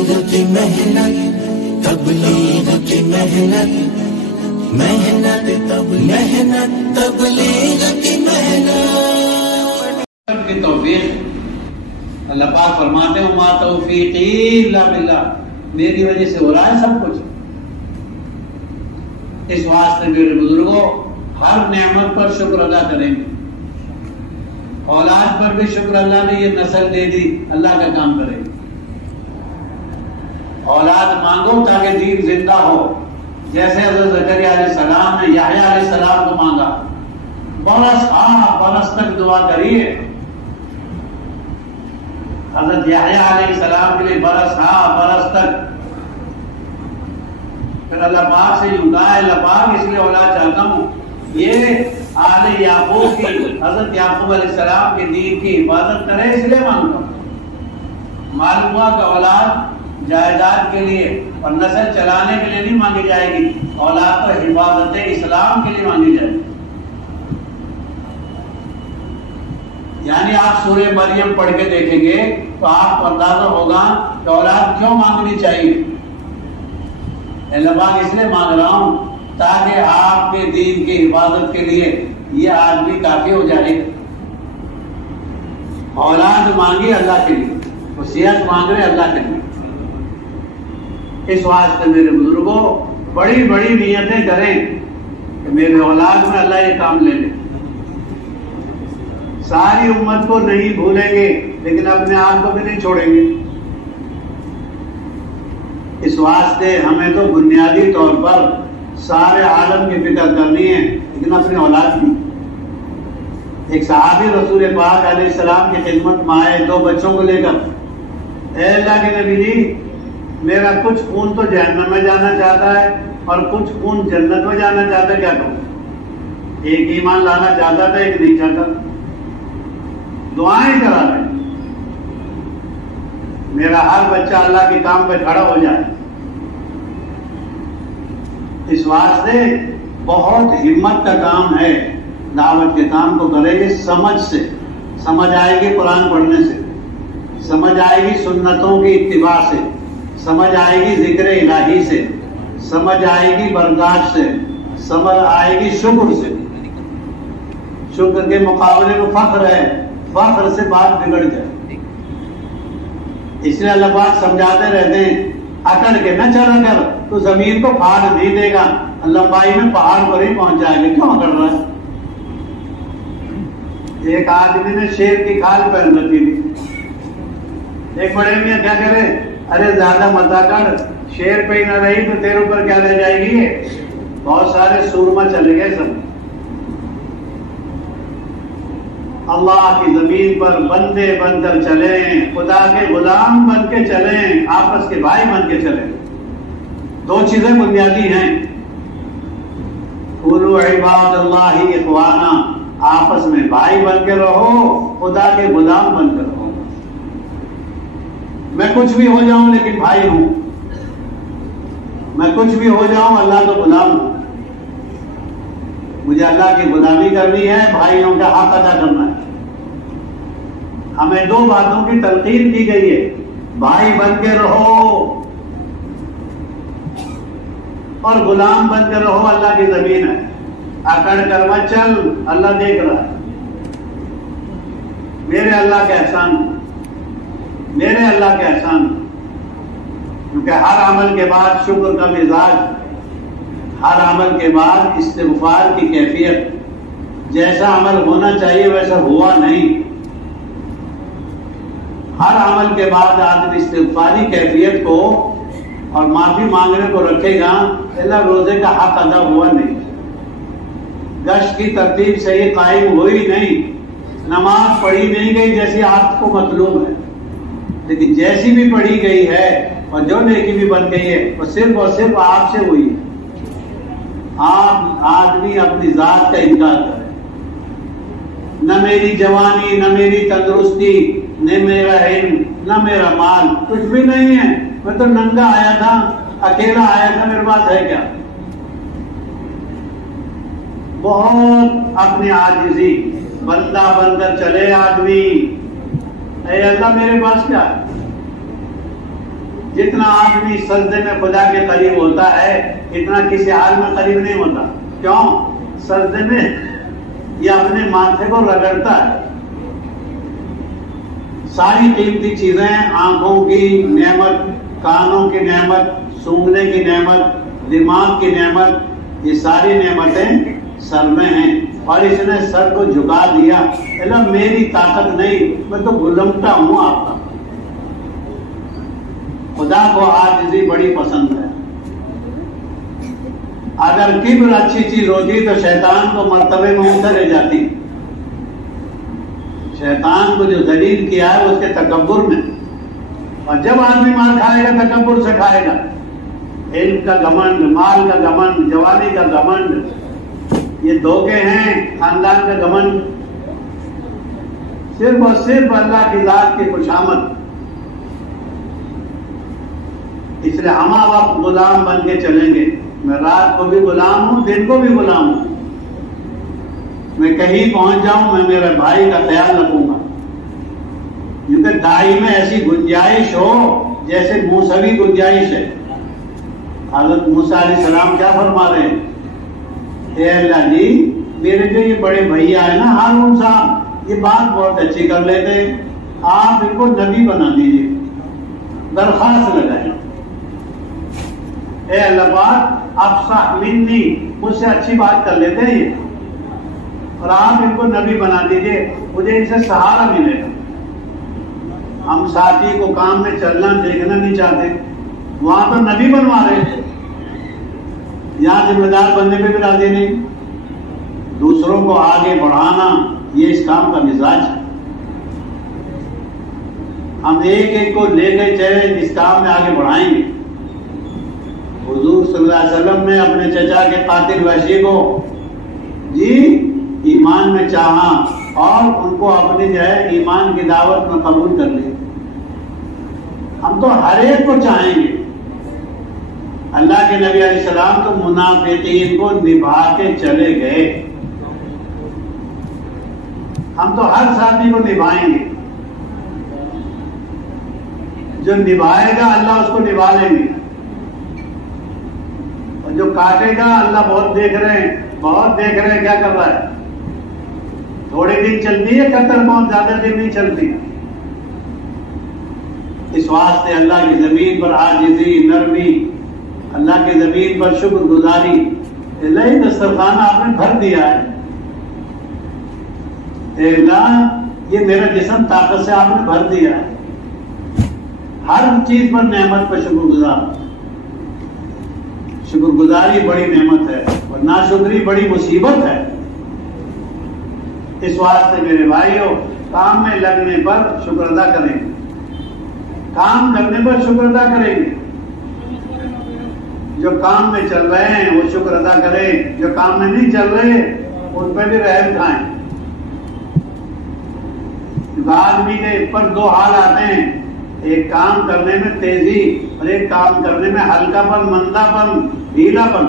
तबलीग की मेहनत, तबलीग की मेहनत, मेहनत मेहनत तबलीग की मेहनत की तौफीक। अल्लाह पाक फरमाते हैं मा तौफीकी इल्ला बिल्लाह, मेरी वजह से हो रहा है सब कुछ। इस वास्ते मेरे बुजुर्गों, हर नेमत पर शुक्र अदा करेंगे। औलाद पर भी शुक्र, अल्लाह ने ये नस्ल दे दी, अल्लाह का काम करेंगे। औलाद मांगो ताकि दीन जिंदा हो। जैसे हज़रत ज़करिया अलैहिस्सलाम ने याह्या अलैहिस्सलाम को मांगा, बरस तक दुआ करिए। हज़रत याह्या अलैहिस्सलाम के लिए बरस तक। फिर अल्लाह पाक से यूं कहा, अल्लाह पाक इसलिए औलाद चाहता हूँ, ये आले याकूब की, हज़रत याकूब अलैहिस्सलाम के दीन की हिफाजत करे, इसलिए मांगता हूँ। मालूम हुआ कि औलाद जायदाद के लिए और नस्ल चलाने के लिए नहीं मांगी जाएगी, औलाद तो हिफाजत इस्लाम के लिए मांगी जाएगी। यानी आप सूरह मरियम पढ़ के देखेंगे तो आपको अंदाजा होगा कि औलाद क्यों मांगनी चाहिए। अल्लाह इसलिए मांग रहा हूं ताकि आपके दीन की हिफाजत के लिए ये आदमी काफी हो जाएगा। औलाद मांगी अल्लाह के लिए, वसीयत मांग रहे अल्लाह के लिए। इस वास्ते मेरे बुजुर्गों, बड़ी बड़ी नियतें करें कि मेरे औलाद में अल्लाह ये काम ले ले। सारी उम्मत को नहीं भूलेंगे, लेकिन अपने आप को भी नहीं छोड़ेंगे। इस वास्ते हमें तो बुनियादी तौर पर सारे आलम की फिक्र करनी है, लेकिन अपने औलाद की। एक सहाबी रसूल पाक अलैहिस्सलाम की खिदमत में आए दो बच्चों को लेकर, ऐ अल्लाह के नबी जी, मेरा कुछ खून तो जहन्नम में जाना चाहता है और कुछ खून जन्नत में जाना चाहता है, क्या कहूं? एक ईमान लाना चाहता था, एक नहीं चाहता। दुआएं करा रहे, मेरा हर बच्चा अल्लाह के काम पे खड़ा हो जाए। इस वास्ते बहुत हिम्मत का काम है। दावत के काम को करेंगे समझ से। समझ आएगी कुरान पढ़ने से, समझ आएगी सुन्नतों की इत्तिबा से, समझ आएगी जिक्र इलाही से, समझ आएगी बर्दाश्त से, समझ आएगी शुक्र से। शुक्र के मुकाबले में फख्र है, फख्र से बात बिगड़ जाए। इसलिए अल्लाह पाक समझाते रहते हैं, अकड़ के न चला कर तो जमीन को फाड़ नहीं देगा, लंबाई में पहाड़ पर ही पहुंच जाएगा। क्यों अकड़ रहा है? एक आदमी ने शेर की खाल पहन रखी थी। एक बड़े मियां क्या करे, अरे ज्यादा मत अकड़, शेर पे ही न रही तो तेरे ऊपर क्या रह जाएगी। बहुत सारे सूरमा चले गए सब। अल्लाह की जमीन पर बंदे बनकर चले, खुदा के गुलाम बन के चले, आपस के भाई बन के चले। दो चीजें बुनियादी हैं, कुलू इबादल्लाहि इख्वाना, आपस में भाई बन के रहो, खुदा के गुलाम बनकर रहो। मैं कुछ भी हो जाऊं लेकिन भाई हूं, मैं कुछ भी हो जाऊं अल्लाह का गुलाम हूं। मुझे अल्लाह की गुलामी करनी है, भाइयों का हक अदा करना है। हमें दो बातों की तलकीन की गई है, भाई बन के रहो और गुलाम बन के रहो। अल्लाह की जमीन है, अकड़ कर मत चल, अल्लाह देख रहा है। मेरे अल्लाह के एहसान, मेरे अल्लाह के एहसान। क्योंकि हर अमल के बाद शुक्र का मिजाज, हर अमल के बाद इस्तिग़फ़ार की कैफियत, जैसा अमल होना चाहिए वैसा हुआ नहीं। हर अमल के बाद आदमी इस्तिग़फ़ारी कैफियत को और माफी मांगने को रखेगा, अल्लाह रोजे का हक अदा हुआ नहीं, गश्त की तरतीब सही कायम हुई नहीं, नमाज पढ़ी नहीं गई जैसी आपको मतलूब है। लेकिन जैसी भी पढ़ी गई है और जो नेकी भी बन गई है वो सिर्फ और सिर्फ आपसे हुई है। आप आदमी अपनी जात का इनकार करे, न मेरी जवानी, न मेरी तंदुरुस्ती, न मेरा इल्म, न मेरा माल, कुछ भी नहीं है। मैं तो नंगा आया था, अकेला आया था, मेरे पास है क्या? बहुत अपनी आजिज़ी, बंदा बनकर चले आदमी, ऐ अल्लाह मेरे पास क्या है? जितना आदमी सजदे में खुदा के करीब होता है इतना किसी हाल में करीब नहीं होता। क्यों? सजदे में ये अपने माथे को रगड़ता है। सारी कीमती चीजें, आंखों की नेमत, कानों की नेमत, सूंघने की नेमत, दिमाग की नेमत, ये सारी नेमतें सर में हैं और इसने सर को झुका दिया। मेरी ताकत नहीं, मैं तो गुलामता हूं आपका। खुदा को आजिज़ी बड़ी पसंद है। अगर किब्र अच्छी चीज होती तो शैतान को मर्तबे में ऊपर ले जाती। शैतान को जो दलील किया है उसके तकब्बुर में, और जब आदमी मार खाएगा तकब्बुर से खाएगा। इल्म का घमंड, माल का घमंड, जवानी का घमंड, ये धोखे हैं। खानदान का घमंड, सिर्फ और सिर्फ अल्लाह की जात की खुशामद। इसलिए हम वक्त गुलाम बन के चलेंगे। मैं रात को भी गुलाम हूं, दिन को भी गुलाम हूं। मैं कहीं पहुंच जाऊं, मैं मेरे भाई का ख्याल रखूंगा। क्योंकि दाई में ऐसी गुंजाइश हो जैसे मूसवी गुंजाइश है। हज़रत मूसा अलैहिस्सलाम क्या फरमा रहे हैं? ए अल्लाह जी, मेरे जो ये बड़े भैया है ना हारून साहब, ये बात बहुत अच्छी कर लेते हैं, आप इनको नबी बना दीजिए, दरखास्त लगाए। ए अल्लाह पाक, अफसाह मिन्नी, मुझसे अच्छी बात कर लेते हैं ये, और आप इनको नबी बना दीजिए, मुझे इनसे सहारा मिलेगा। हम साथी को काम में चलना देखना नहीं चाहते, वहां तो नबी बनवा रहे थे, यहां जिम्मेदार बनने पे भी राजी नहीं। दूसरों को आगे बढ़ाना ये इस काम का मिजाज है। हम एक एक को लेकर चले, इस काम में आगे बढ़ाएंगे। हुजूर सल्लल्लाहु अलैहि वसल्लम ने अपने चचा के कातिल वहशी को जी ईमान में चाहा और उनको अपनी जो है ईमान की दावत में कबूल कर लिया। हम तो हर एक को चाहेंगे। अल्लाह के नबी अलैहिस्सलाम तो मुनाफिकीन को निभा के चले गए। हम तो हर साथी को निभाएंगे। जो निभाएगा अल्लाह उसको निभा लेंगे, और जो काटेगा अल्लाह बहुत देख रहे हैं, बहुत देख रहे हैं क्या कर रहा है। थोड़े दिन चलती है कत्ल मौत, ज्यादा दिन नहीं चलती। इस वास्ते अल्लाह की जमीन पर आजिज़ी, नरमी, अल्लाह की जमीन पर शुक्रगुजारी, इलाही दस्तरखाना आपने भर दिया है। ये मेरा जिस्म ताकत से आपने भर दिया है। हर चीज पर नेमत पर शुक्रगुजार। शुक्रगुजारी बड़ी नेमत है और नाशुक्री बड़ी मुसीबत है। इस वास्ते मेरे भाइयों, काम में लगने पर शुक्र अदा करेंगे, काम करने पर शुक्र अदा करेंगे। जो काम में चल रहे हैं वो शुक्र अदा करें, जो काम में नहीं चल रहे उन पर भी रहम खाएं। आदमी के पर दो हाल आते हैं, एक काम करने में तेजी और एक काम करने में हल्कापन, मंदापन, ढीलापन।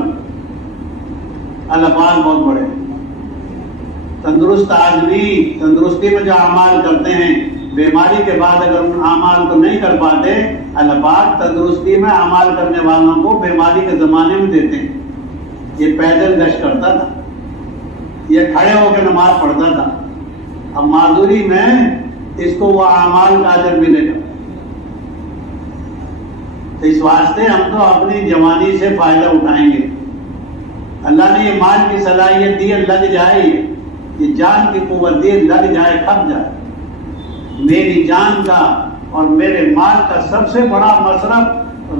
अल्लाह पाक बहुत बड़े। तंदुरुस्त आदमी तंदुरुस्ती में जो अमाल करते हैं, बीमारी के बाद अगर उन अमाल को नहीं कर पाते, अल्लाह पाक तंदुरुस्ती में अमाल करने वालों को बीमारी के जमाने में देते हैं। ये पैदल गश्त करता था, ये खड़े होकर नमाज पढ़ता था, अब माजूरी में इसको वो अमाल का अजर मिलेगा। तो इस वास्ते हम तो अपनी जवानी से फायदा उठाएंगे। अल्लाह ने ये माल की सलाहियत दी, अल्लाह की जाए, ये जान की कुव्वत दी, अल्लाह की जाए, खप जाए। मेरी जान का और मेरे माल का सबसे बड़ा मसरफ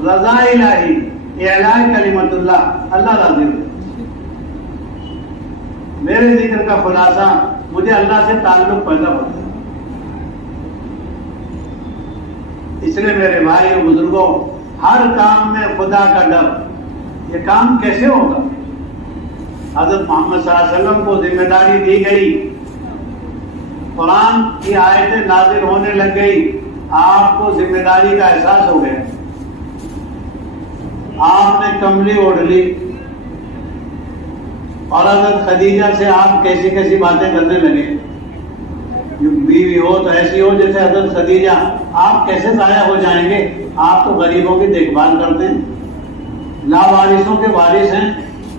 रज़ा इलाही, इलाही कलिमतुल्लाह, अल्लाह राज़ी हो। मेरे जिक्र का खुलासा, मुझे अल्लाह से ताल्लुक पैदा होता है। इसलिए मेरे भाई और बुजुर्गों, हर काम में खुदा का डर। ये काम कैसे होगा? हज़रत मोहम्मद सल्लल्लाहु अलैहि वसल्लम को जिम्मेदारी दी गई, कुरान की आयतें नाज़िल होने लग गई, आपको जिम्मेदारी का एहसास हो गया, आपने कमली ओढ़ ली और हज़रत खदीजा से आप कैसी कैसी बातें करने लगे। बीवी हो तो ऐसी हो जैसे हजरत खदीजा। आप कैसे जाया हो जाएंगे? आप तो गरीबों की देखभाल करते हैं, लावारिसों के वारिस हैं,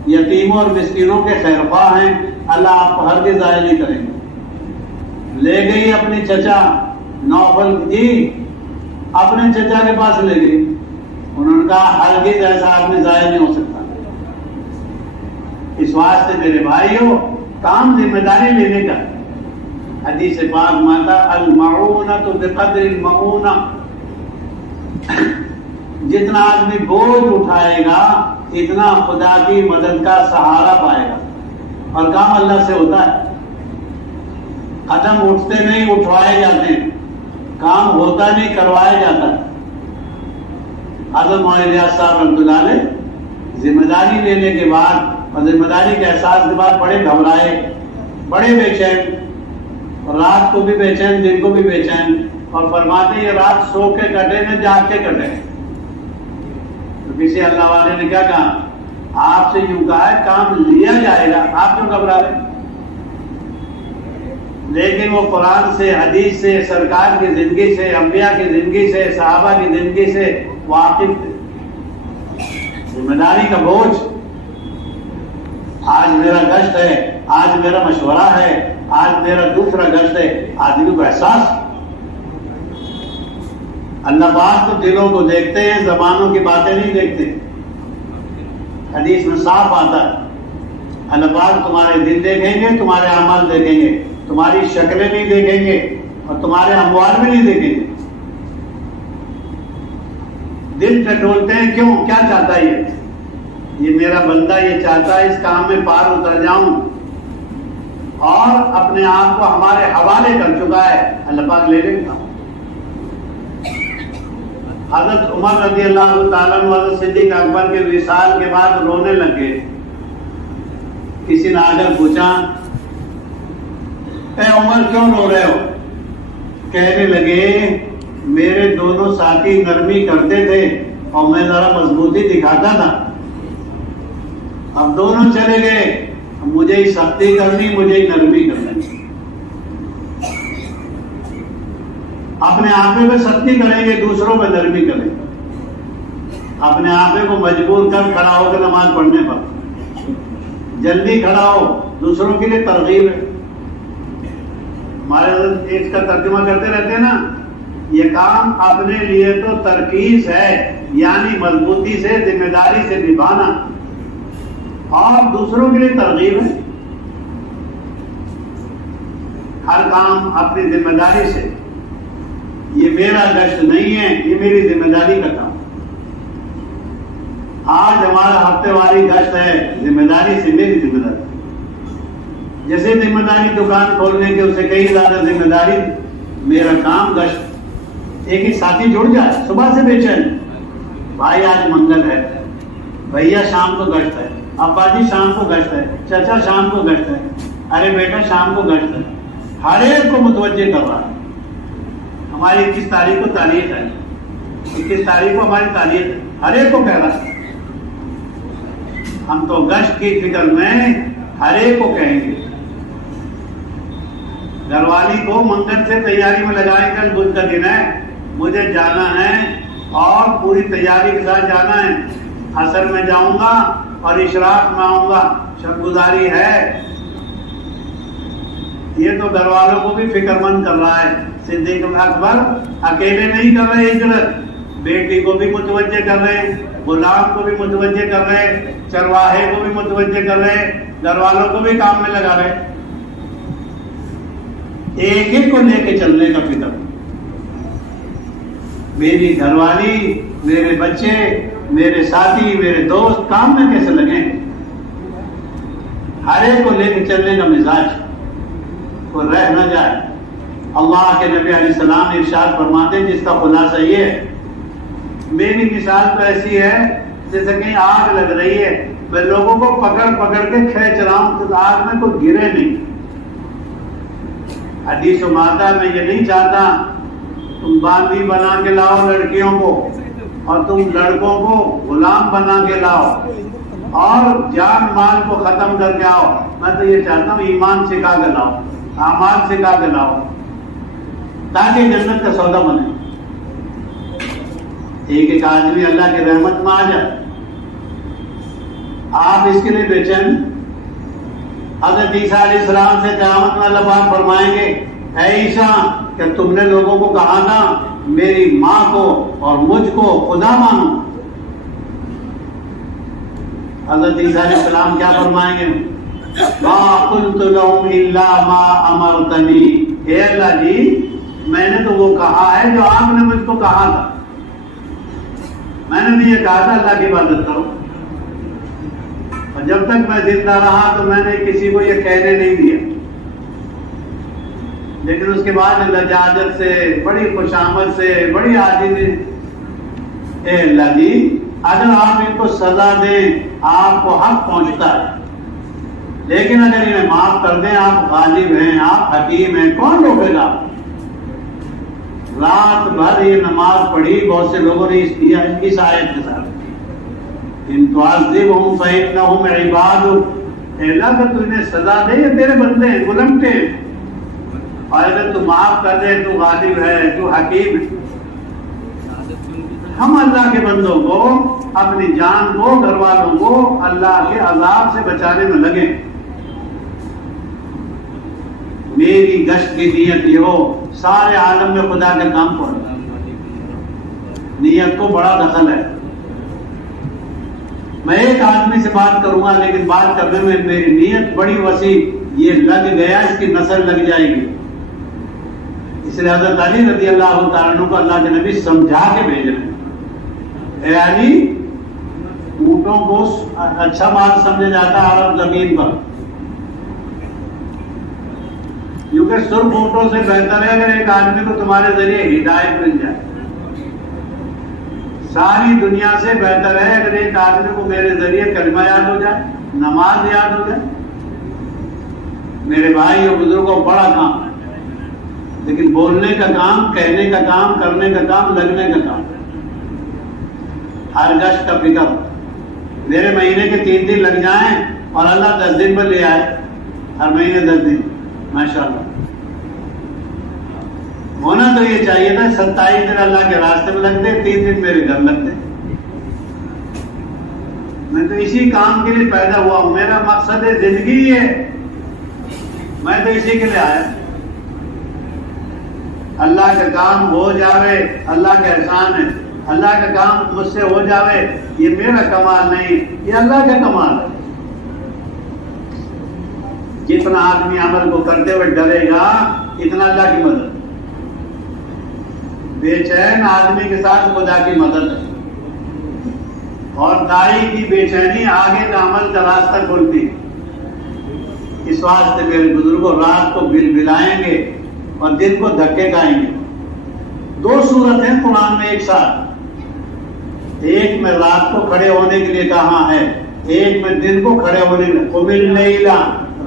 यतीमों और मिस्किनों के खैरख्वाह हैं। अल्लाह आपको हरगिज़ जाया नहीं करेंगे। ले गई अपनी चचा नौफल जी, अपने चचा के पास ले गई। उन्होंने कहा हरगिज़ ऐसा आदमी जाया नहीं हो सकता। इस वास्ते मेरे भाइयों, काम जिम्मेदारी लेने का। हदीस पाक माता अल मऊना तो बिक़द्रिल मऊना, जितना आदमी बोझ उठाएगा इतना खुदा की मदद का सहारा पाएगा। और काम अल्लाह से होता है, कदम उठते नहीं उठवाए जाते हैं, काम होता नहीं करवाया जाता। हज़रत मौलाना इलियास साहब रहमतुल्लाह अलैह जिम्मेदारी लेने के बाद और जिम्मेदारी के एहसास के बाद बड़े घबराए, बड़े बेचैन, रात को भी बेचैन, दिन को भी बेचैन। और फरमाते ये रात सो के कटे न जाग के कटे। तो किसी अल्लाह वाले ने क्या कहा? आपसे यूं कहा है काम लिया जाएगा, आप क्यों घबरा रहे? लेकिन वो कुरान से, हदीस से, सरकार की जिंदगी से, अंबिया की जिंदगी से, सहाबा की जिंदगी से वाकिफ थे। जिम्मेदारी का बोझ, आज मेरा गश्त है, आज मेरा मशवरा है, आज मेरा दूसरा गश्त है, आदमी को एहसास। अल्लाह पाक तो दिलों को देखते हैं, जबानों की बातें नहीं देखते। हदीस में साफ आता है अल्लाह पाक तुम्हारे दिल देखेंगे, तुम्हारे अमल देखेंगे, तुम्हारी शक्लें नहीं देखेंगे और तुम्हारे अमवाल भी नहीं देखेंगे। दिल टटोलते हैं, क्यों? क्या चाहता है ये मेरा बंदा ये चाहता है इस काम में पार उतर जाऊं, और अपने आप को हमारे हवाले कर चुका है। अल्लाह पाक ले लेगा। हज़रत उमर रज़ी अल्लाह ताला अन्हु हज़रत सिद्दीक़ अकबर के विसाल के बाद रोने लगे। किसी ने आकर पूछा, ए उमर क्यों रो रहे हो? कहने लगे मेरे दोनों साथी नरमी करते थे और मैं जरा मजबूती दिखाता था, अब दोनों चले गए, मुझे ही सख्ती करनी, मुझे ही नरमी करनी। अपने आपे पे सख्ती करेंगे, दूसरों पे नरमी करेंगे। अपने आपे को मजबूर कर खड़ा होकर नमाज पढ़ने पर जल्दी खड़ा हो, दूसरों के लिए तरगीब है। हमारे इसका तर्जुमा करते रहते हैं ना, ये काम अपने लिए तो तरकीज है, यानी मजबूती से, जिम्मेदारी से निभाना, और दूसरों के लिए तरगीब है। हर काम अपनी जिम्मेदारी से। ये मेरा गश्त नहीं है, ये मेरी जिम्मेदारी का काम। आज हमारा हफ्तेवारी गश्त है, जिम्मेदारी से, मेरी जिम्मेदारी। जैसे जिम्मेदारी दुकान खोलने की, उससे कई ज्यादा जिम्मेदारी मेरा काम गश्त। एक ही साथी जुड़ जाए, सुबह से बेचैन, भाई आज मंगल है, भैया शाम को गश्त है, अब्बा जी शाम को गश्त है, चाचा शाम को गश्त है, अरे बेटा शाम को गश्त है। हर एक को मुतवज्जे कर रहा है। हमारी 21 तारीख को तारीख है, 21 तारीख को हमारी तारीख है, हर एक को कह रहा है। हम तो गश्त की फिक्र में हर एक को कहेंगे। घरवाली को मंगल से तैयारी में लगाए, कल बुध का दिन है, मुझे जाना है और पूरी तैयारी के साथ जाना है। असर में जाऊंगा और इशराक में आऊंगा, शबगुजारी है। ये तो घर वालों को भी फिक्रमंद कर रहा है। सिद्दीक़ अकबर अकेले नहीं कर रहे हिजरत, बेटी को भी मुतवज्जे कर रहे, गुलाम को भी मुतवज्जे कर रहे, चरवाहे को भी मुतवज्जे कर रहे, घर वालों को भी काम में लगा रहे। एक एक को लेके चलने का फिक्र। मेरी घरवाली, मेरे बच्चे, मेरे साथी, मेरे दोस्त काम में कैसे लगे, हर एक को लेके चलने का मिजाज, वो रह न जाए। अल्लाह के नबी अलैहिस्सलाम इरशाद फरमाते हैं, जिसका खुलासा ये है, मेरी मिसाल तो ऐसी है जैसे कहीं आग लग रही है, मैं लोगों को पकड़ पकड़ के खींच रहा हूं तो आग में कोई गिरे नहीं। हदीस माता मैं ये नहीं चाहता तुम बांदी बना के लाओ लड़कियों को और तुम लड़कों को गुलाम बना के लाओ और जान माल को खत्म करके आओ। मैं तो ये चाहता हूँ ईमान सिखा के लाओ, अमाल सिखा के लाओ। ताकि जन्नत का सौदा बने। एक एक आदमी अल्लाह की रहमत में आ जाए, आप इसके लिए बेचैन। हज़रत ईसा अलैहिस्सलाम से क़यामत में अल्लाह पाक फरमाएंगे, ऐ ईसा, क्या तुमने लोगों को कहा था मेरी माँ को और मुझको खुदा मानो? हज़रत ईसा अलैहिस्सलाम क्या फरमाएंगे, मा कुल्तु लहुम इल्ला मा अमरतनी। हे अल्लाह जी, मैंने तो वो कहा है जो आपने मुझको कहा था। मैंने भी ये कहा था अल्लाह की इबादत करो, और जब तक मैं जिंदा रहा तो मैंने किसी को ये कहने नहीं दिया। लेकिन उसके बाद लजाजत से, बड़ी खुशामद से, बड़ी आजिज़ी, ए अल्लाह जी, अगर आप इनको सजा दें आपको हक पहुंचता है, लेकिन अगर इन्हें माफ कर दें आप गालिब हैं, आप हकीम हैं, कौन रोकेगा? रात भर ये नमाज पढ़ी बहुत से लोगों ने इस आयत के साथ, इन तुअज़्ज़िबहुम फ़इन्नहुम इबादुक। अल्लाह का तू इन्हें सजा दे, ये तेरे बंदे हैं, गुलाम थे, और अगर तू माफ कर दे तू गालिब है, तू हकीम है। हम अल्लाह के बंदों को, अपनी जान को, घर वालों को अल्लाह के अजाब से बचाने में लगे। मेरी गश्त की नीयत ये हो, सारे आलम में खुदा के काम पर नीयत को बड़ा दखल है। मैं एक आदमी से बात करूंगा, लेकिन बात करने में मेरी नीयत बड़ी वसी, ये लग गया इसकी नस्ल लग जाएगी। इसलिए हज़रत अली रज़ी अल्लाह तआला अन्हु को अल्लाह के नबी समझा के भेज रहे हैं, ए अली, ऊँटों को अच्छा माल समझा जाता है अरब जमीन पर, क्योंकि सुर्ख ऊँटों से बेहतर है अगर एक आदमी को तुम्हारे जरिए हिदायत मिल जाए। सारी दुनिया से बेहतर है अगर एक आदमी को मेरे जरिए कलमा याद हो जाए, नमाज याद हो जाए। मेरे भाई और बुजुर्गों, बड़ा काम है, लेकिन बोलने का काम, कहने का काम, करने का काम, लगने का काम। हर गश्त का फिक्र, मेरे महीने के 3 दिन लग जाएं और अल्लाह 10 दिन पर ले आए, हर महीने 10 दिन, माशाअल्लाह। होना तो ये चाहिए था 27 दिन अल्लाह के रास्ते में लगते, 3 दिन मेरे घर लगते। मैं तो इसी काम के लिए पैदा हुआ हूं, मेरा मकसद है जिंदगी है, मैं तो इसी के लिए आया। अल्लाह का काम हो जावे, अल्लाह का एहसान है। अल्लाह का काम मुझसे हो जावे, ये मेरा कमाल नहीं, ये अल्लाह का कमाल है। जितना आदमी अमल को करते हुए डरेगा, इतना अल्लाह की मदद। बेचैन आदमी के साथ खुदा की मदद है, और दाई की बेचैनी आगे का अमल का रास्ता खोलती। इस वास्ते मेरे बुजुर्गों, रात को बिलबिलाएंगे और दिन को धक्के खाएंगे। 2 सूरत हैं कुरान में एक साथ, एक में रात को खड़े होने के लिए कहा है, एक में दिन को खड़े होने के लिए, कुमिल लैला,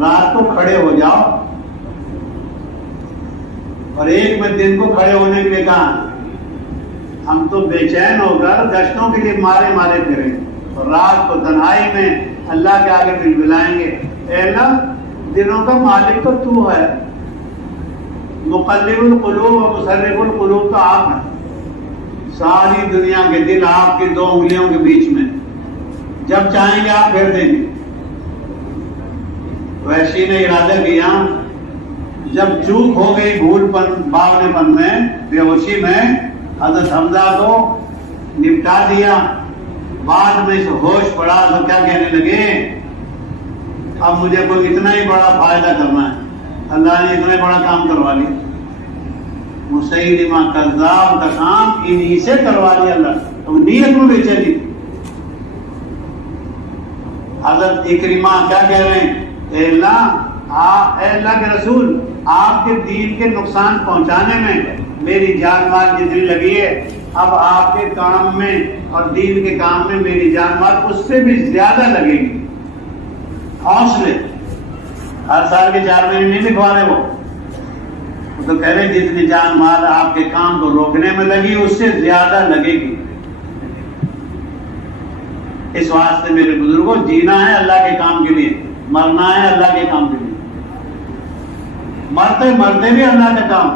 रात को खड़े हो जाओ, और एक में दिन को खड़े होने के लिए कहा। हम तो बेचैन होकर गश्तों के लिए मारे मारे फिरेंगे, और रात को तन्हाई में अल्लाह के आगे बिलबिलाएंगे, ऐ अल्लाह, दिनों का मालिक तो तू है, मुक़ल्लिबुल क़ुलूब व मुसर्रिफुल क़ुलूब तो आप है। सारी दुनिया के दिल आपकी 2 उंगलियों के बीच में, जब चाहेंगे आप फेर देंगे। वैशी ने इरादा किया, जब चूक हो गई भूलपन, बावलेपन में, बेहोशी में, हज़रत हमजा को निपटा दिया। बाद में से होश पड़ा तो क्या कहने लगे, अब मुझे कोई इतना ही बड़ा फायदा करना है, अल्लाह ने इतना बड़ा काम करवा लिया। मुसैलिमा कज़्ज़ाब का काम इन्हीं से करवा लिया अल्लाह, तो नीयत में बेचैनी। हज़रत इकरिमा क्या कह रहे हैं, अल्लाह के रसूल, आपके दीन के नुकसान पहुंचाने में मेरी जान माल जितनी लगी है, अब आपके काम में और दीन के काम में मेरी जान माल उससे भी ज्यादा लगेगी। हौसले, हर साल के 4 महीने नहीं लिखवा रहे वो तो कह रहे जितनी जान माल आपके काम को रोकने में लगी उससे ज्यादा लगेगी। इस वास्ते मेरे बुजुर्गों, जीना है अल्लाह के काम के लिए, मरना है अल्लाह के काम के लिए, मरते मरते भी अल्लाह का काम।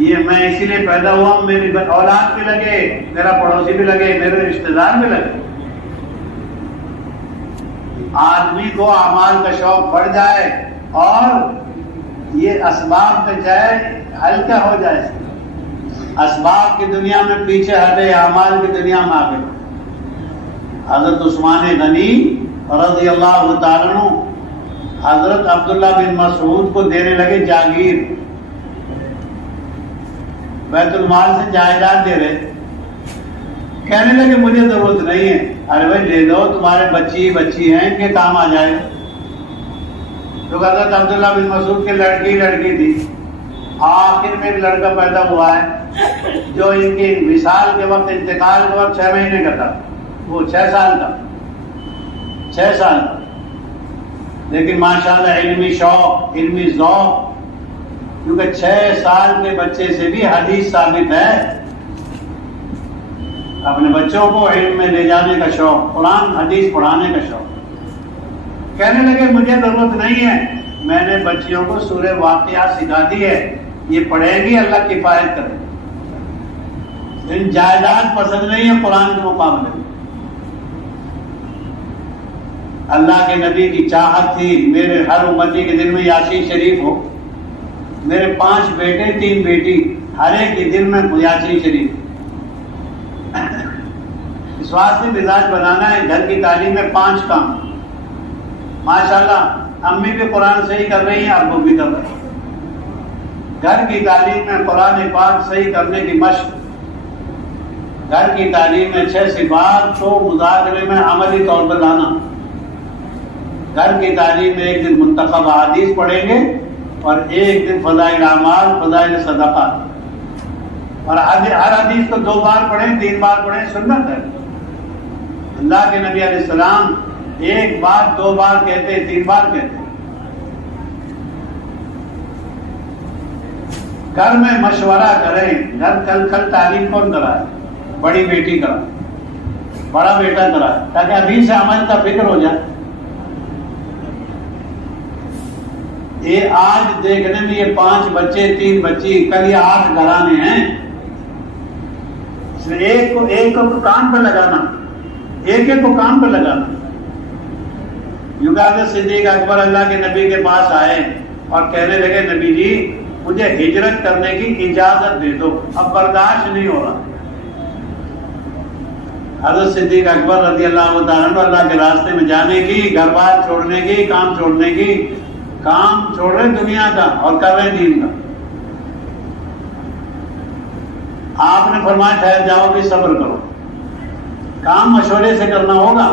ये मैं इसीलिए पैदा हुआ, मेरी औलाद भी लगे, मेरा पड़ोसी भी लगे, मेरे रिश्तेदार भी लगे। आदमी को अमाल का शौक बढ़ जाए और ये असबाब पे जाए, हल्का हो जाए, असबाब की दुनिया में पीछे हटे, अमाल की दुनिया में आगे। हजरत उस्मान गनी रज़ी अल्लाह तआला अन्हु हजरत अब्दुल्ला बिन मसूद को देने लगे जागीर, बैतुल माल से जायदाद दे रहे। कहने लगे मुझे जरूरत नहीं है। अरे भाई ले दो, तुम्हारे बच्ची हैं, इनके काम आ जाए। तो हजरत अब्दुल्ला बिन मसूद की लड़की थी। आखिर में एक लड़का पैदा हुआ है जो इनकी विसाल के वक्त, इंतकाल के वक्त 6 महीने का था, वो 6 साल का, 6 साल। लेकिन माशाल्लाह इल्मी शौक, इल्मी ज़ौक़, क्योंकि 6 साल के बच्चे से भी हदीस साबित है। अपने बच्चों को इल्म में ले जाने का शौक, कुरान हदीस पढ़ाने का शौक। कहने लगे मुझे जरूरत नहीं है, मैंने बच्चियों को सूरह वाक़िया सिखा दी है, ये पढ़ेंगी, अल्लाह किफायत करे। इन जायदाद पसंद नहीं है कुरान के मुकाबले में। अल्लाह के नबी की चाहत थी मेरे हर उम्मती के दिल में यासीन शरीफ हो। मेरे 5 बेटे 3 बेटी, हर एक के दिल में यासीन शरीफ। इस वास्ते मिजाज बनाना है। घर की तालीम में 5 काम। माशाल्लाह अम्मी भी कुरान सही कर रही हैं, अब्बू भी कर रहे हैं। घर की तालीम में कुरान पाक सही करने की मशक। घर की तालीम में 6 सिफात को मुज़ाकरे में अमली तौर पर लाना। घर की तालीम में एक दिन मुंतखब हदीस पढ़ेंगे और एक दिन फज़ाइल अमाल, फज़ाइल सदका। और हर हदीस को 2 बार पढ़ें, 3 बार पढ़ें, सुन्नत है। अल्लाह के नबी अलैहिस्सलाम 1 बार 2 बार कहते, 3 बार कहते। घर में मशवरा करें। घर कल तालीम कौन कराए? बड़ी बेटी कराए, बड़ा बेटा कराए, ताकि अभी से अमल का फिक्र हो जाए। ये आज देखने में ये 5 बच्चे 3 बच्ची, कल ये 8 घराने हैं। एक को काम पर लगाना, एक को काम पर लगाना। युगाद सिद्दीक अकबर अल्लाह के नबी के पास आए और कहने लगे नबी जी मुझे हिजरत करने की इजाजत दे दो, अब बर्दाश्त नहीं हो रहा। हज़रत सिद्दीक अकबर रज़ी अल्लाह तआला अन्हु अल्लाह के रास्ते में जाने की, घर बार छोड़ने की, काम छोड़ने की, काम छोड़ रहे दुनिया का और कर रहे दीन का। आपने फरमाया ठहर जाओ, भी सब्र करो, काम मशवरे से करना होगा।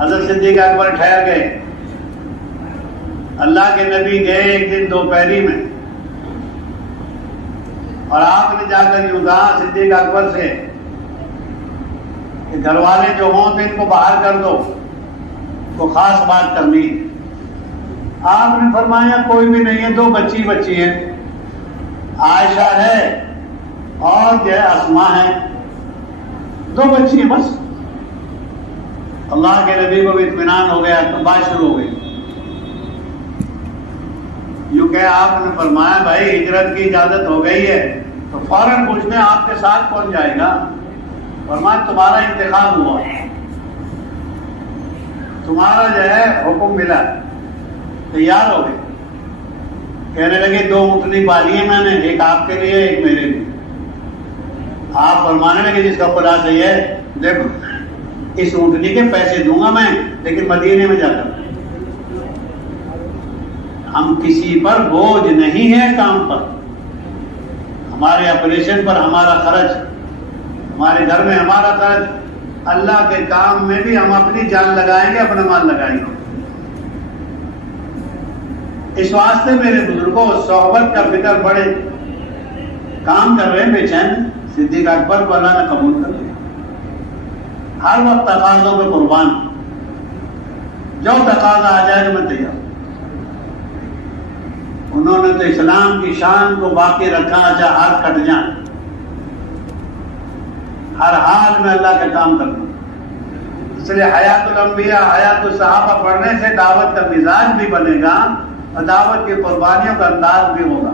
हज़रत सिद्दीक अकबर ठहर गए। अल्लाह के नबी गए एक दिन दोपहरी में और आपने जाकर यूं कहा सिद्दीक अकबर से कि घर वाले जो हों तो इनको बाहर कर दो, तो खास बात करनी। आपने फरमाया कोई भी नहीं है, 2 बच्ची है, आयशा है और जो है अस्मा है, 2 बच्ची है बस। अल्लाह के नबी को भी इत्मीनान हो गया, तो बात शुरू हो गई। यूं कह आपने फरमाया भाई हिजरत की इजाजत हो गई है, तो फौरन पूछने आपके साथ कौन जाएगा? फरमाया तुम्हारा इंतखाब हुआ, तुम्हारा जो है हुक्म मिला, तैयार हो गए। कहने लगे 2 ऊँटनी पाली है मैंने, एक आपके लिए एक मेरे लिए। आप फरमाने लगे जिसका खुदा सही है, देखो इस ऊँटनी के पैसे दूंगा मैं, लेकिन मदीने में जाकर हम किसी पर बोझ नहीं है। काम पर हमारे ऑपरेशन पर हमारा खर्च, हमारे घर में हमारा खर्च, अल्लाह के काम में भी हम अपनी जान लगाएंगे, अपना माल लगाएंगे। इस वास्ते मेरे बुजुर्गों सोहबत का फिक्र बड़े काम कर रहे हैं बेचैन। सिद्दीक अकबर को अल्लाह ने कबूल कर लिया। हर वक्त तकाज़ों पे कुर्बान, जो तकाज़ा आ जाए मैं तैयार। उन्होंने तो इस्लाम की शान को बाकी रखा, चाहे हाथ कट जाए, हर हाल में अल्लाह का काम करना। इसलिए हयातुल अंबिया, हयातुल सहाबा पढ़ने से दावत का मिजाज भी बनेगा और दावत की कुर्बानियों का अंदाज भी होगा।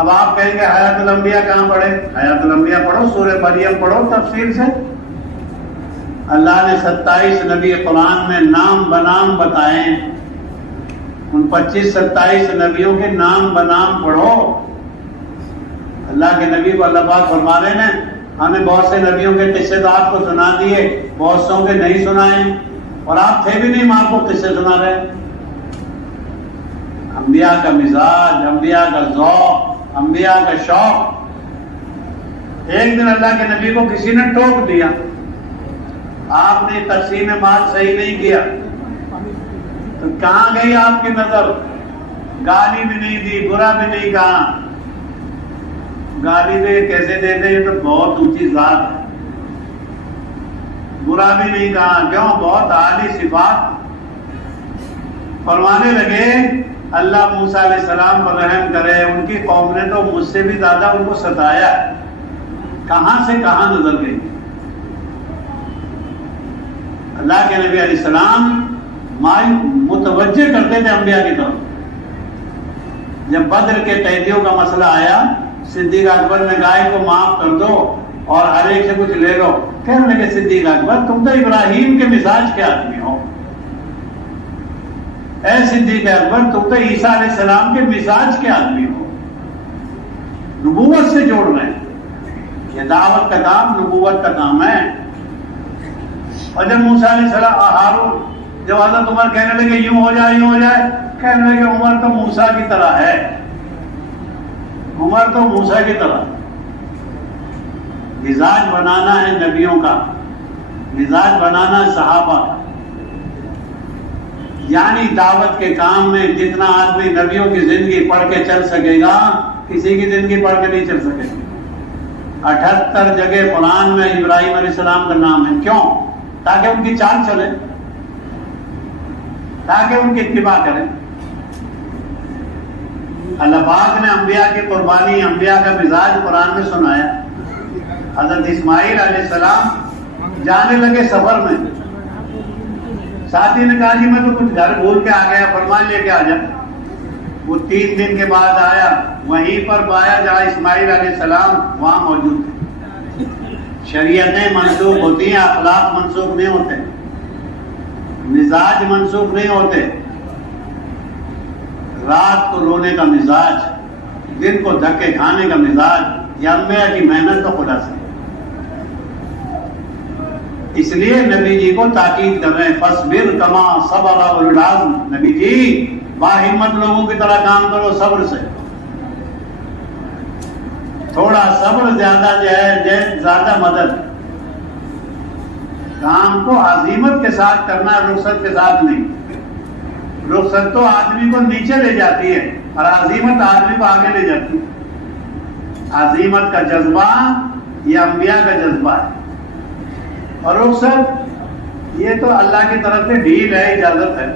अब आप कहेंगे हयातुल अंबिया कहाँ पढ़े? हयातुल अंबिया पढ़ो, सूरह मरियम पढ़ो तफसीर से। अल्लाह ने 27 नबी कुरान में नाम बनाम बताए। उन 25-27 नबियों के नाम बनाम पढ़ो। अल्लाह के नबी को अल्लाह पाक फरमा रहे हैं, हमें बहुत से नबियों के किस्से तो आपको सुना दिए, बहुत सौ के नहीं सुनाए, और आप थे भी नहीं, हम आपको किस्से सुना रहे। अंबिया का मिजाज, अंबिया का ज़ौक़, अंबिया का शौक। एक दिन अल्लाह के नबी को किसी ने टोक दिया, आपने तकसीम माल सही नहीं किया, तो कहां गई आपकी नजर? गाली भी नहीं दी, बुरा भी नहीं कहा। गाली दे कैसे देते, ये तो बहुत ऊंची जात है। बुरा भी नहीं कहा, क्यों? बहुत आली सिफात। फरमाने लगे अल्लाह मूसा अलैहिस्सलाम पर रहम करे, उनकी कौम ने तो मुझसे भी ज्यादा उनको सताया। कहां से कहां नजर गई। अल्लाह के नबी अलैहिस्सलाम मुतवज्जे करते थे अंबिया की तरफ। जब बद्र के कैदियों का मसला आया, सिद्दीक अकबर ने गाय को माफ कर दो और हर एक से कुछ ले लो। कहने लगे सिद्दीक अकबर, तुम तो इब्राहिम के मिजाज के आदमी हो। ऐ सिद्दीक अकबर, तुम तो ईसा अलैहिस्सलाम के मिजाज के आदमी हो। नबूवत से जोड़ रहे हैं। ये दावत का काम नबूवत का काम है। और जब मूसा अलैहिस्सलाम हारून जब हज़रत उमर कहने लगे यूं हो जाए, यूं हो जाए, कहने लगे उमर तो मूसा की तरह है, उमर तो मूसा की तरह। मिजाज बनाना है नबियों का, मिजाज बनाना है सहाबा का। यानी दावत के काम में जितना आदमी नबियों की जिंदगी पढ़ के चल सकेगा, किसी की जिंदगी पढ़ के नहीं चल सकेगा। 78 जगह कुरान में इब्राहिम अलैहिस्सलाम का नाम है। क्यों? ताकि उनकी चाल चले, ताकि उनकी इत्तिबा करें। अल्लाह पाक ने अंबिया की कुर्बानी, अंबिया का मिजाज कुरान में सुनाया। हजरत इस्माइल अलैहिस्सलाम जाने लगे सफर में, साथी ने कहा जी मैं तो कुछ घर भूल के आ गया, फरमान लेके आ जा। वो 3 दिन के बाद आया, वहीं पर पाया जहां इस्माइल अलैहिस्सलाम वहां मौजूद थे। शरीयतें मनसूख होती हैं, अखलाक मनसूख नहीं होते, मिजाज मनसूख नहीं होते। रात को रोने का मिजाज, दिन को धक्के खाने का मिजाज, यह अंबिया की मेहनत तो खुदा से। इसलिए नबी जी को ताकीद कर रहे हैं, फस्बिर कमा सबर उलुल अज़्म। नबी जी बाहिम्मत लोगों की तरह काम करो, सब्र से। थोड़ा सब्र, ज्यादा ज्यादा मदद। काम को अजीमत के साथ करना, रुखसत के साथ नहीं। रुखसत तो आदमी को नीचे ले जाती है और अजीमत आदमी को आगे ले जाती है। अजीमत का जज्बा यह अंबिया का जज्बा है, और रुखसत ये तो अल्लाह की तरफ से ढील है, इजाजत है।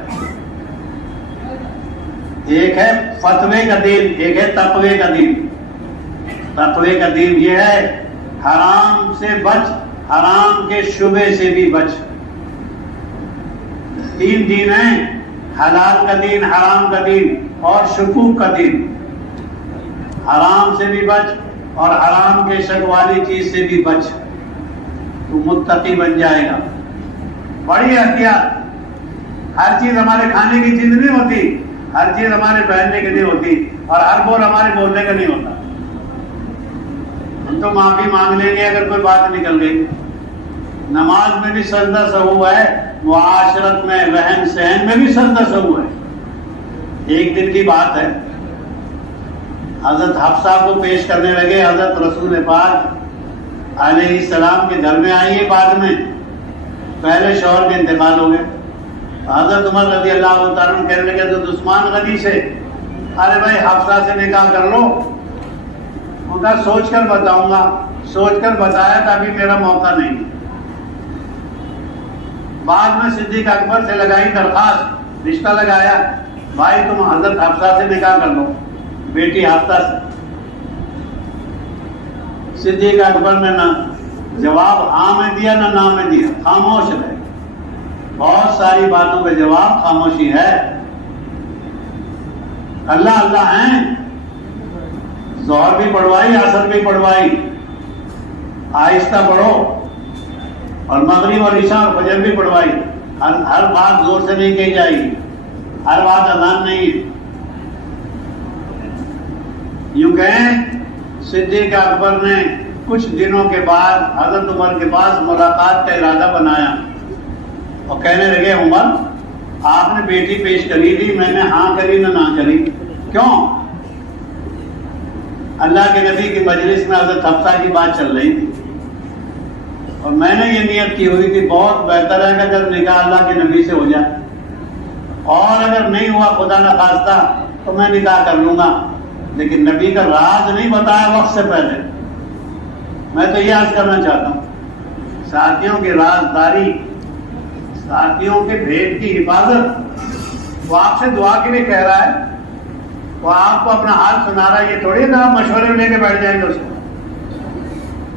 एक है फतवे का दीन, एक है तकवे का दीन। तकवे का दीन ये है हराम से बच, हराम के शुबे से भी बच। 3 दीन है, हलाल का दीन, हराम का दीन और शुकूक का दीन। हराम से भी बच और हराम के शक वाली चीज से भी बच, तो मुत्तकी बन जाएगा। बड़ी एहतियात। हर चीज हमारे खाने की चीज नहीं होती, हर चीज हमारे पहनने की नहीं होती, और हर बोल हमारे बोलने का नहीं होता। हम तो माफी मांग लेंगे अगर कोई बात निकल गई। नमाज में भी सजदा सहू है, मुआशरत में, रहन सहन में भी सजदा सहू है। एक दिन की बात है, हजरत हफ्सा को पेश करने लगे। हजरत रसूल पाक अलैहिस्सलाम के घर में आई है बाद में, पहले शौहर के इंतकाल हो गए। हजरत उमर रज़ी अल्लाह तआला अन्हु कहने लगे तो उस्मान गनी से, अरे भाई हफ्सा से निकाह कर लो। उनका सोच कर बताऊंगा, सोच कर बताया था, अभी मेरा मौका नहीं। बाद में सिद्दीक अकबर से लगाई दरखास्त, रिश्ता लगाया, भाई तुम हजरत हफ्सा से निकाह कर लो, बेटी हफ्सा से। सिद्दीक अकबर ने ना जवाब हाँ में दिया ना ना में दिया, खामोश रहे। बहुत सारी बातों पे जवाब खामोशी है। अल्लाह अल्लाह हैं, जोहर भी पढ़वाई, असर भी पढ़वाई, आहिस्ता पढ़ो, और मगरिब और ईशा और फजर भी पढ़वाई। हर बात जोर से नहीं कही जाएगी, हर बात अजान नहीं है। यूं कहें सिद्दीक अकबर ने कुछ दिनों के बाद हजरत उमर के पास मुलाकात का इरादा बनाया और कहने लगे, उमर आपने बेटी पेश करी थी, मैंने हाँ करी ना करी, क्यों? अल्लाह के नबी की मजलिस में हजरत हफ्सा की बात चल रही थी और मैंने ये नियत की हुई थी बहुत बेहतर है कि अगर निकाह अल्लाह के नबी से हो जाए, और अगर नहीं हुआ खुदा न खास्ता तो मैं निकाह कर लूंगा, लेकिन नबी का राज नहीं बताया वक्त से पहले। मैं तो ये अर्ज करना चाहता हूँ, साथियों की राजदारी, साथियों के भेद की हिफाजत, वो आपसे दुआ के लिए कह रहा है, वो आपको अपना हाल सुना रहा है, ये थोड़ी ना आप मशवरे में लेके बैठ जाएंगे उसको,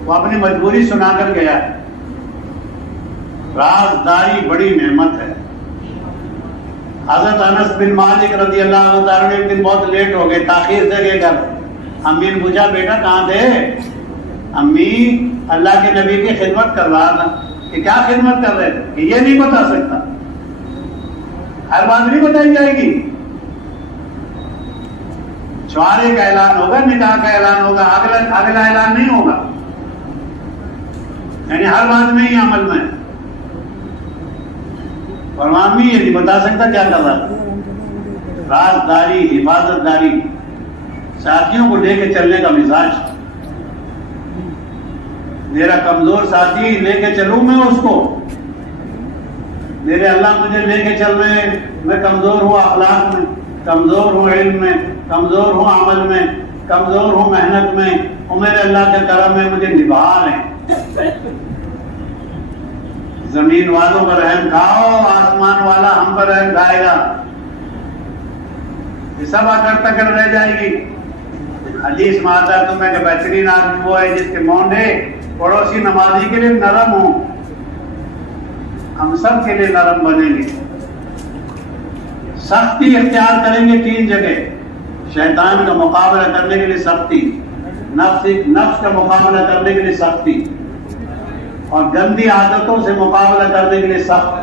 वो अपनी मजबूरी सुनाकर गया है। राजदारी बड़ी नेमत है। हजरत अनस बिन मालिक रज़ी अल्लाह ताला एक दिन बहुत लेट हो गए, ताखीर से गए घर। अम्मी ने पूछा, बेटा कहाँ थे? अम्मी अल्लाह के नबी की खिदमत कर रहा था। कि क्या खिदमत कर रहे थे? कि ये नहीं बता सकता, हर बात नहीं बताई जाएगी। छुआरे का ऐलान होगा, निकाह का ऐलान होगा, अगला ऐलान नहीं होगा, यानी हर बात नहीं है अमल में। और मामी ये नहीं बता सकता क्या कर रहा है। राजदारी, हिफाजतदारी, साथियों को लेके चलने का मिजाज। मेरा कमजोर साथी लेके चलूं मैं उसको, मेरे अल्लाह मुझे लेके चल रहे हैं, मैं कमजोर हूं अखलाक में, कमजोर हूं इल्म में, कमजोर हूं अमल में, कमजोर हूं मेहनत में, और मेरे अल्लाह के करम में मुझे निभा रहे। जमीन वालों पर रहम खाओ, आसमान वाला हम पर रहम खाएगा। ये सब अकड़ तकड़ रह जाएगी। हदीस में आता है तुम्हें कि बेहतरीन आदमी वो है जिसके मोंढे पड़ोसी नमाजी के लिए नरम हो। हम सब के लिए नरम बनेंगे, सख्ती इख्तियार करेंगे 3 जगह। शैतान का मुकाबला करने के लिए सख्ती, नफ्स का मुकाबला करने के लिए सख्ती, और गंदी आदतों से मुकाबला करने के लिए सख्त।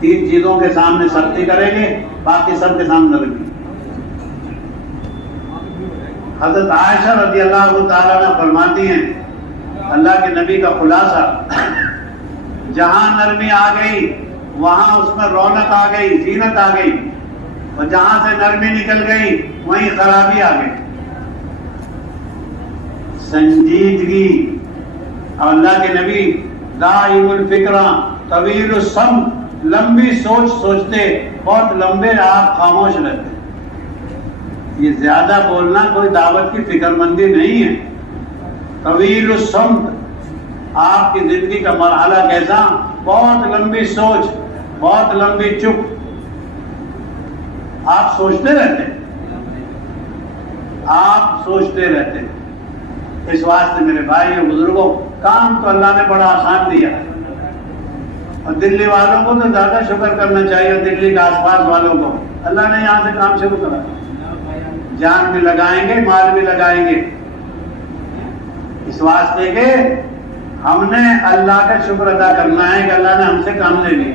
3 चीजों के सामने सख्ती करेंगे, बाकी सब के सामने नरमी। हजरत आयशा रज़ी अल्लाह ताला अन्हा फरमाती हैं, अल्लाह के नबी का खुलासा, जहां नरमी आ गई वहां उसमें रौनक आ गई, जीनत आ गई, और जहां से नरमी निकल गई वहीं खराबी आ गई। संजीदगी। और अल्लाह के नबी दाइमुल फिक्रा तवील सम, लंबी सोच सोचते, बहुत लंबे आप खामोश रहते। ये ज्यादा बोलना कोई दावत की फिक्रमंदी नहीं है। तवील सम, आपकी जिंदगी का मरहला कैसा? बहुत लंबी सोच, बहुत लंबी चुप। आप सोचते रहते, आप सोचते रहते। इस वास्ते मेरे भाई और बुजुर्गों, काम तो अल्लाह ने बड़ा आसान दिया, और दिल्ली वालों को तो ज्यादा शुक्र करना चाहिए, दिल्ली के आसपास वालों को। अल्लाह ने यहाँ से काम शुरू करा, जान भी लगाएंगे, माल भी लगाएंगे, इस वास्ते के हमने अल्लाह का शुक्र अदा करना है कि अल्लाह ने हमसे काम ले लिया।